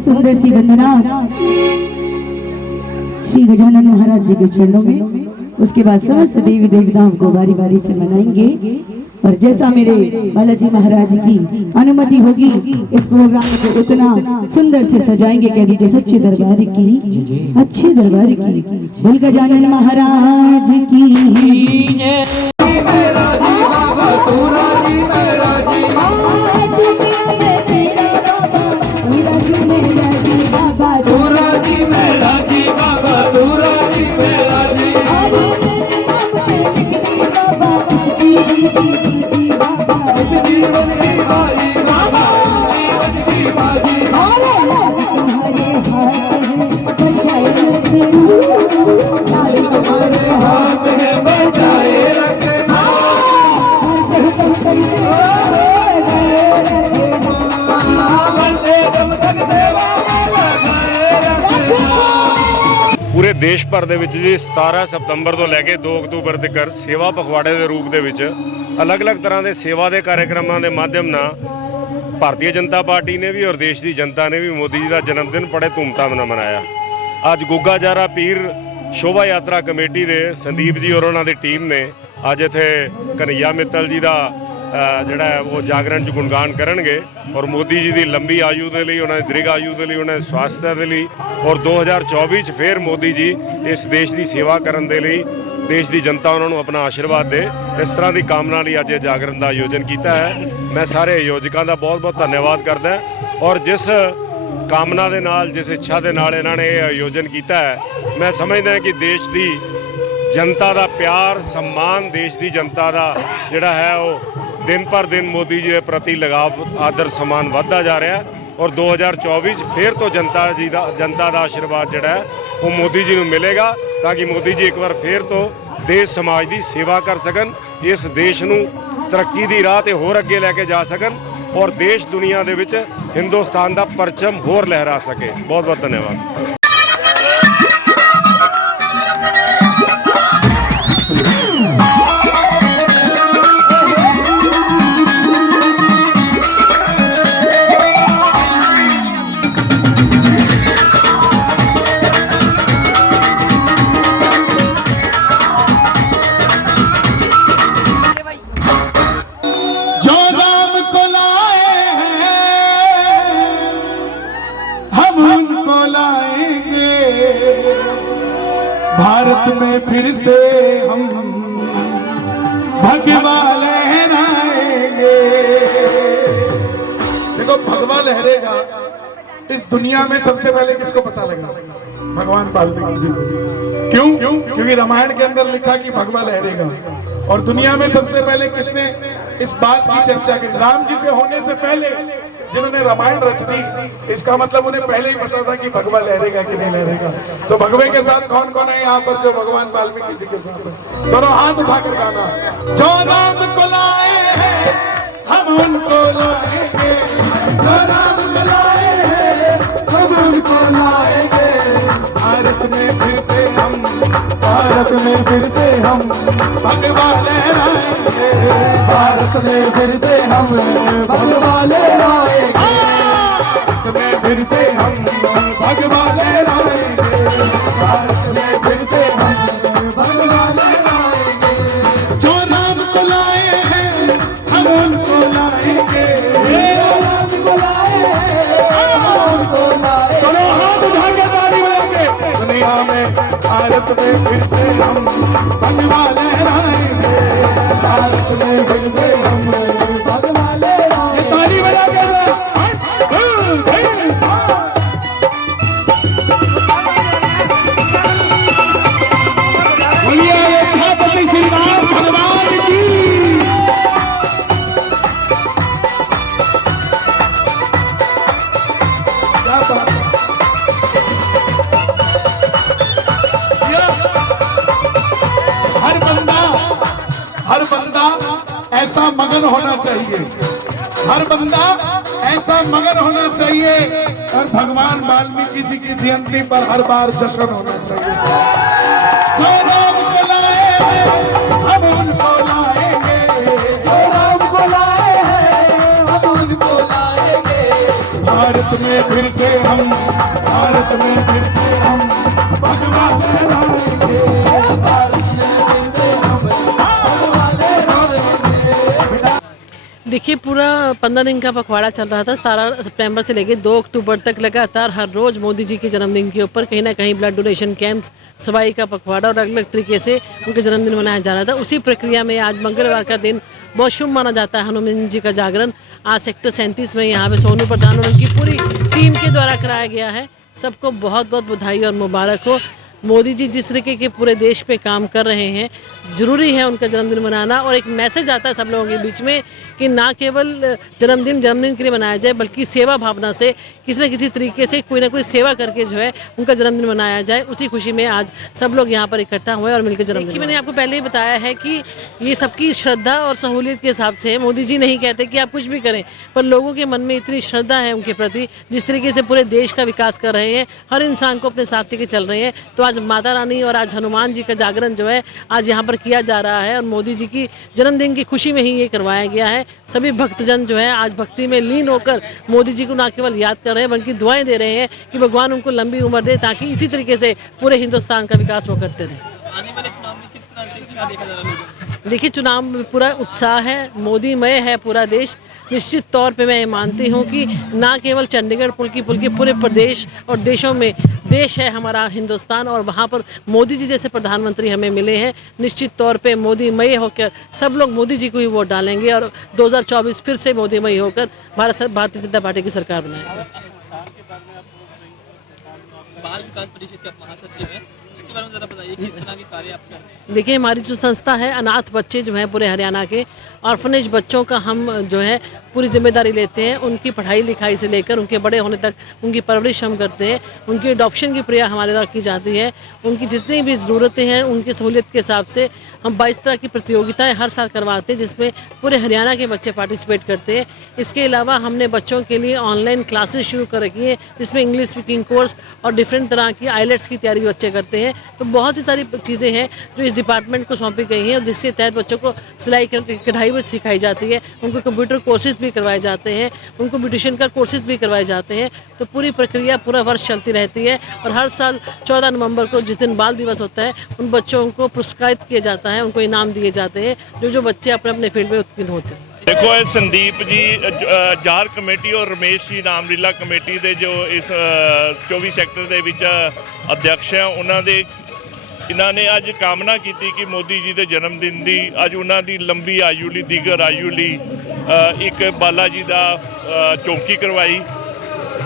सुंदर सी वंदना श्री गजानन महाराज जी के चरणों में। उसके बाद समस्त देवी देवताओं को बारी बारी से मनाएंगे और जैसा मेरे बालाजी महाराज की अनुमति होगी इस प्रोग्राम को उतना सुंदर से सजाएंगे। कह दीजिए सच्चे दरबार की, अच्छे दरबार की, बोल गजानन महाराज की। पूरे देश भर ਦੇ ਵਿੱਚ ਜੀ 17 ਸਤੰਬਰ ਤੋਂ ਲੈ ਕੇ 2 ਅਕਤੂਬਰ ਤੱਕ ਸੇਵਾ ਪਖਵਾੜੇ ਦੇ ਰੂਪ ਦੇ ਵਿੱਚ ਅਲੱਗ-ਅਲੱਗ ਤਰ੍ਹਾਂ ਦੇ ਸੇਵਾ ਦੇ ਕਾਰਜਕ੍ਰਮਾਂ ਦੇ ਮਾਧਿਅਮ ਨਾਲ ਭਾਰਤੀ ਜਨਤਾ ਪਾਰਟੀ ਨੇ ਵੀ ਔਰ ਦੇਸ਼ ਦੀ ਜਨਤਾ ਨੇ ਵੀ ਮੋਦੀ ਜੀ ਦਾ ਜਨਮ ਦਿਨ ਬੜੇ ਧੂਮਧਾਮ ਨਾਲ ਮਨਾਇਆ। ਅੱਜ ਗੁੱਗਾ ਜਾਰਾ ਪੀਰ ਸ਼ੋਭਾ ਯਾਤਰਾ ਕਮੇਟੀ ਦੇ ਸੰਦੀਪ ਜੀ ਔਰ ਉਹਨਾਂ ਦੀ ਟੀਮ ਨੇ ਅੱਜ ਇੱਥੇ ਕਨਈਆ ਮਿੱਤਲ ਜੀ ਦਾ ਜਿਹੜਾ ਉਹ ਜਾਗਰਣ 'ਚ ਗੁਣਗਾਨ ਕਰਨਗੇ ਔਰ ਮੋਦੀ ਜੀ ਦੀ ਲੰਬੀ ਆਯੂ ਦੇ ਲਈ, ਉਹਨਾਂ ਦੀ ਦ੍ਰਿਘ ਆਯੂ ਦੇ ਲਈ, ਉਹਨਾਂ ਦੇ ਸਵਾਸਥ ਦੇ ਲਈ ਔਰ 2024 'ਚ ਫਿਰ ਮੋਦੀ ਜੀ ਇਸ ਦੇਸ਼ ਦੀ ਸੇਵਾ ਕਰਨ ਦੇ ਲਈ ਦੇਸ਼ ਦੀ ਜਨਤਾ ਉਹਨਾਂ ਨੂੰ ਆਪਣਾ ਆਸ਼ੀਰਵਾਦ ਦੇ, ਇਸ ਤਰ੍ਹਾਂ ਦੀ ਕਾਮਨਾ ਲਈ ਅੱਜ ਇਹ ਜਾਗਰਣ ਦਾ ਆਯੋਜਨ ਕੀਤਾ ਹੈ। ਮੈਂ ਸਾਰੇ ਆਯੋਜਕਾਂ ਦਾ ਬਹੁਤ-ਬਹੁਤ ਧੰਨਵਾਦ ਕਰਦਾ ਔਰ ਜਿਸ ਕਾਮਨਾ ਦੇ ਨਾਲ, ਜਿਸ ਇੱਛਾ ਦੇ ਨਾਲ ਇਹਨਾਂ ਨੇ ਇਹ ਆਯੋਜਨ ਕੀਤਾ ਹੈ, ਮੈਂ ਸਮਝਦਾ ਕਿ ਦੇਸ਼ ਦੀ ਜਨਤਾ ਦਾ ਪਿਆਰ, सम्मान, ਦੇਸ਼ ਦੀ ਜਨਤਾ ਦਾ ਜਿਹੜਾ ਹੈ ਉਹ दिन पर दिन मोदी जी के प्रति लगाव, आदर, सम्मान बढ़ता जा रहा है और 2024 फिर तो जनता का आशीर्वाद जोड़ा है वो मोदी जी को मिलेगा ताकि मोदी जी एक बार फिर तो देश समाज की सेवा कर सकन, इस देश को तरक्की की राह ते होर अगे लैके जा सकन और देश दुनिया दे विच हिंदुस्तान का परचम होर लहरा सके। बहुत बहुत धन्यवाद। भारत में फिर से हम भगवा लहराएंगे। देखो भगवा लहरेगा इस दुनिया में सबसे पहले किसको पता लगा? भगवान वाल्मीकि जी को। क्यों? क्योंकि रामायण के अंदर लिखा कि भगवा लहरेगा और दुनिया में सबसे पहले किसने इस बात की चर्चा की? राम जी से होने से पहले जिन्होंने रामायण रच दी, इसका मतलब उन्हें पहले ही पता था कि भगवा लहरेगा कि नहीं लहरेगा। तो भगवे के साथ कौन कौन है यहाँ पर जो भगवान वाल्मीकि जी के साथ? दोनों हाथ उठाकर गाना। जो राम को लाए हैं हम उनको लाएंगे, जो राम को लाए हैं हम उनको लाएंगे। भारत में फिर से हम, भारत में फिर से हम भगवा लहराएंगे, भारत में फिर से हम भगवा लहराएंगे, भारत में फिर से हम भगवा लहराएंगे, भारत में फिर से हम भगवा लहराएंगे। जो राम को लाए हैं हम उनको लाएंगे, जो राम को लाए हैं हम उनको लाएंगे। दोनों हाथ उठा के ताली बजाएंगे। दुनिया में भारत में फिर से हम भगवा लहराएंगे, भारत में फिर से हम भगवा लहराएंगे। ताली बजा के बोलिए छत्रपति श्री राम भगवान की। क्या बात है? हर बंदा ऐसा मगन होना चाहिए, हर बंदा ऐसा मगन होना चाहिए और भगवान वाल्मीकि जी की जयंती पर हर बार जश्न होना चाहिए। जो राम को लाए हैं भारत में फिर से हम, भारत में फिर से हम भगवा लहराएंगे, भारत में फिर से हम भगवा लहराएंगे। देखिए, पूरा 15 दिन का पखवाड़ा चल रहा था। 17 सितंबर से लेकर 2 अक्टूबर तक लगातार हर रोज़ मोदी जी के जन्मदिन के ऊपर कहीं ना कहीं ब्लड डोनेशन कैंप्स, सफाई का पखवाड़ा और अलग अलग तरीके से उनके जन्मदिन मनाया जा रहा था। उसी प्रक्रिया में आज मंगलवार का दिन बहुत शुभ माना जाता है, हनुमान जी का जागरण आज सेक्टर 37 में यहाँ पे सोनू प्रधान और उनकी पूरी टीम के द्वारा कराया गया है। सबको बहुत बहुत बधाई और मुबारक हो। मोदी जी जिस तरीके के पूरे देश पे काम कर रहे हैं, ज़रूरी है उनका जन्मदिन मनाना और एक मैसेज आता है सब लोगों के बीच में कि ना केवल जन्मदिन के लिए मनाया जाए, बल्कि सेवा भावना से किसी न किसी तरीके से कोई ना कोई सेवा करके जो है उनका जन्मदिन मनाया जाए। उसी खुशी में आज सब लोग यहाँ पर इकट्ठा हुए और मिलकर जन्मदिन। मैंने आपको पहले ही बताया है कि ये सबकी श्रद्धा और सहूलियत के हिसाब से है। मोदी जी नहीं कहते कि आप कुछ भी करें, पर लोगों के मन में इतनी श्रद्धा है उनके प्रति, जिस तरीके से पूरे देश का विकास कर रहे हैं, हर इंसान को अपने साथ लेके चल रहे हैं। तो आज माता रानी और आज हनुमान जी का जागरण जो है आज यहाँ पर किया जा रहा है और मोदी जी की जन्मदिन की खुशी में ही ये करवाया गया है। सभी भक्तजन जो है आज भक्ति में लीन होकर मोदी जी को ना केवल याद कर रहे हैं बल्कि दुआएं दे रहे हैं कि भगवान उनको लंबी उम्र दे, ताकि इसी तरीके से पूरे हिंदुस्तान का विकास वो करते रहें। आने वाले चुनाव में किस तरह से उत्साह देखा जा रहा है? देखिए, चुनाव में पूरा उत्साह है, मोदीमय है पूरा देश। निश्चित तौर पे मैं मानती हूँ कि ना केवल चंडीगढ़ पुल की पूरे प्रदेश और देशों में देश है हमारा हिंदुस्तान और वहाँ पर मोदी जी जैसे प्रधानमंत्री हमें मिले हैं। निश्चित तौर पे मोदीमय होकर सब लोग मोदी जी को ही वोट डालेंगे और 2024 फिर से मोदीमय होकर भारतीय जनता पार्टी की सरकार बनाएंगे। बाल विकास परिषद के महासचिव हैं, इसके बारे में जरा बताइए किस तरह के कार्य आप कर रहे हैं? देखिए, हमारी जो संस्था है, अनाथ बच्चे जो हैं पूरे हरियाणा के ऑर्फनेज बच्चों का हम जो है पूरी जिम्मेदारी लेते हैं। उनकी पढ़ाई लिखाई से लेकर उनके बड़े होने तक उनकी परवरिश हम करते हैं। उनकी अडॉप्शन की प्रक्रिया हमारे द्वारा की जाती है। उनकी जितनी भी ज़रूरतें हैं उनकी सहूलियत के हिसाब से हम 22 तरह की प्रतियोगिताएं हर साल करवाते हैं, जिसमें पूरे हरियाणा के बच्चे पार्टिसिपेट करते हैं। इसके अलावा हमने बच्चों के लिए ऑनलाइन क्लासेस शुरू कर रखी है, जिसमें इंग्लिश स्पीकिंग कोर्स और डिफरेंट तरह की आइलेट्स की तैयारी बच्चे करते हैं। तो बहुत सी सारी चीज़ें हैं जो इस डिपार्टमेंट को सौंपी गई हैं और जिसके तहत बच्चों को सिलाई कढ़ाई भी सिखाई जाती है, उनको कंप्यूटर कोर्सेज भी करवाए जाते हैं, उनको ब्यूटिशियन का कोर्सेज भी करवाए जाते हैं। तो पूरी प्रक्रिया पूरा वर्ष चलती रहती है और हर साल 14 नवंबर को जिस दिन बाल दिवस होता है उन बच्चों को पुरस्कृत किया जाता है, उनको इनाम दिए जाते हैं जो बच्चे अपने अपने फील्ड में उत्तीर्ण होते हैं। देखो, ਇਹ ਸੰਦੀਪ ਜੀ ਜ਼ਾਰ ਕਮੇਟੀ ਔਰ ਰਮੇਸ਼ ਜੀ ਰਾਮਲੀਲਾ ਕਮੇਟੀ ਦੇ ਜੋ ਇਸ 24 ਸੈਕਟਰ ਦੇ ਵਿੱਚ ਅਧਿਕਸ਼ ਹੈ, ਉਹਨਾਂ ਦੇ ਇਹਨਾਂ ਨੇ ਅੱਜ ਕਾਮਨਾ ਕੀਤੀ ਕਿ ਮੋਦੀ ਜੀ ਦੇ ਜਨਮ ਦਿਨ ਦੀ ਅੱਜ ਉਹਨਾਂ ਦੀ ਲੰਬੀ ਆਯੂ ਲਈ ਦੀਗਰ ਆਯੂ ਲਈ ਇੱਕ ਬਾਲਾ ਜੀ ਦਾ ਚੌਂਕੀ ਕਰਵਾਈ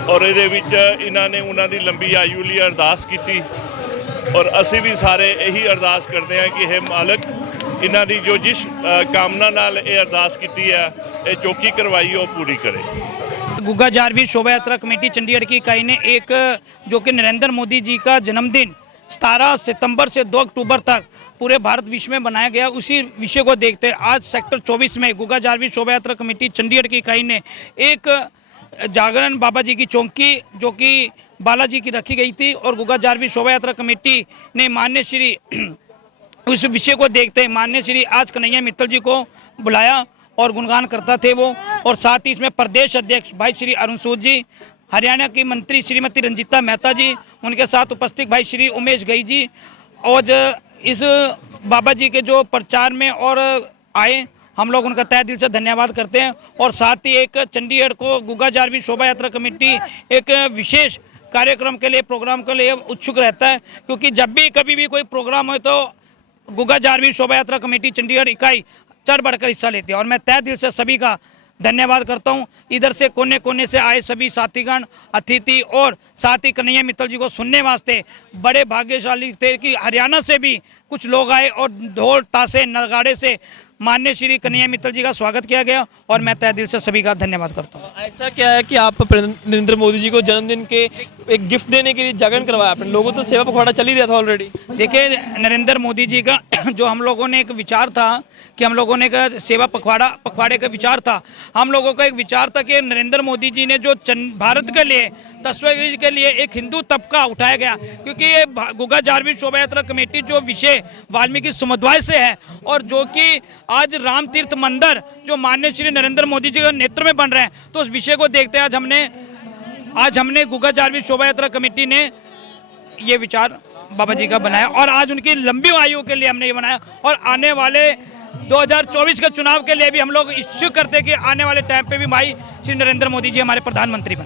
ਔਰ ਇਹਦੇ ਵਿੱਚ ਇਹਨਾਂ ਨੇ ਉਹਨਾਂ ਦੀ ਲੰਬੀ ਆਯੂ ਲਈ ਅਰਦਾਸ ਕੀਤੀ ਔਰ ਅਸੀਂ ਵੀ ਸਾਰੇ ਇਹੀ ਅਰਦਾਸ ਕਰਦੇ ਹਾਂ ਕਿ ਇਹ ਮਾਲਕ इन्हों की जो जिस कामना नाल ये अरदास की है, ये चौकी करवाई वो पूरी करे। गुग्गा जारवी शोभा यात्रा कमेटी चंडीगढ़ की इकाई ने एक जो कि नरेंद्र मोदी जी का जन्मदिन 17 सितंबर से 2 अक्टूबर तक पूरे भारत विश्व में बनाया गया, उसी विषय को देखते आज सेक्टर 24 में गुग्गा जारवी शोभा यात्रा कमेटी चंडीगढ़ की इकाई ने एक जागरण बाबा जी की चौकी जो कि बालाजी की रखी गई थी और गुग्गा जारवी शोभा यात्रा कमेटी ने माननीय श्री उस विषय को देखते हैं माननीय श्री आज कन्हैया मित्तल जी को बुलाया और गुणगान करता थे वो, और साथ ही इसमें प्रदेश अध्यक्ष भाई श्री अरुण सूद जी, हरियाणा की मंत्री श्रीमती रंजीता मेहता जी, उनके साथ उपस्थित भाई श्री उमेश गई जी, और इस बाबा जी के जो प्रचार में और आए हम लोग उनका तहे दिल से धन्यवाद करते हैं। और साथ ही एक चंडीगढ़ को गुग्गा जारवी शोभा यात्रा कमेटी एक विशेष कार्यक्रम के लिए प्रोग्राम के लिए उत्सुक रहता है, क्योंकि जब भी कभी भी कोई प्रोग्राम हो तो गुग्गा जारवी शोभा यात्रा कमेटी चंडीगढ़ इकाई चढ़ बढ़कर हिस्सा लेती है और मैं तहे दिल से सभी का धन्यवाद करता हूं। इधर से कोने कोने से आए सभी साथीगण, अतिथि और साथ ही कन्हैया मित्तल जी को सुनने वास्ते बड़े भाग्यशाली थे कि हरियाणा से भी कुछ लोग आए और ढोल ताशे नगाड़े से माननीय श्री कन्हैया मित्तल जी का स्वागत किया गया और मैं तहे दिल से सभी का धन्यवाद करता हूँ। ऐसा क्या है कि आप नरेंद्र मोदी जी को जन्मदिन के एक गिफ्ट देने के लिए जागरण करवाया आपने? लोगों तो सेवा पखवाड़ा चल ही रहा था ऑलरेडी। देखिए, नरेंद्र मोदी जी का जो हम लोगों ने एक विचार था कि हम लोगों ने एक सेवा पखवाड़े का विचार था, हम लोगों का एक विचार था कि नरेंद्र मोदी जी ने जो भारत के लिए तस्वीर के लिए एक हिंदू तबका उठाया गया, क्योंकि ये गुग्गा जारवी शोभा यात्रा कमेटी जो विषय वाल्मीकि समुदाय से है और जो कि आज राम तीर्थ मंदिर जो माननीय श्री नरेंद्र मोदी जी के नेतृत्व में बन रहे हैं, तो उस विषय को देखते आज हमने आज हमने गुग्गा जारवी शोभा यात्रा कमेटी ने ये विचार बाबा जी का बनाया और आज उनकी लंबी आयु के लिए हमने ये बनाया और आने वाले 2024 के चुनाव के लिए भी हम लोग इच्छुक करते हैं कि आने वाले टाइम पे भी भाई श्री नरेंद्र मोदी जी हमारे प्रधानमंत्री बने।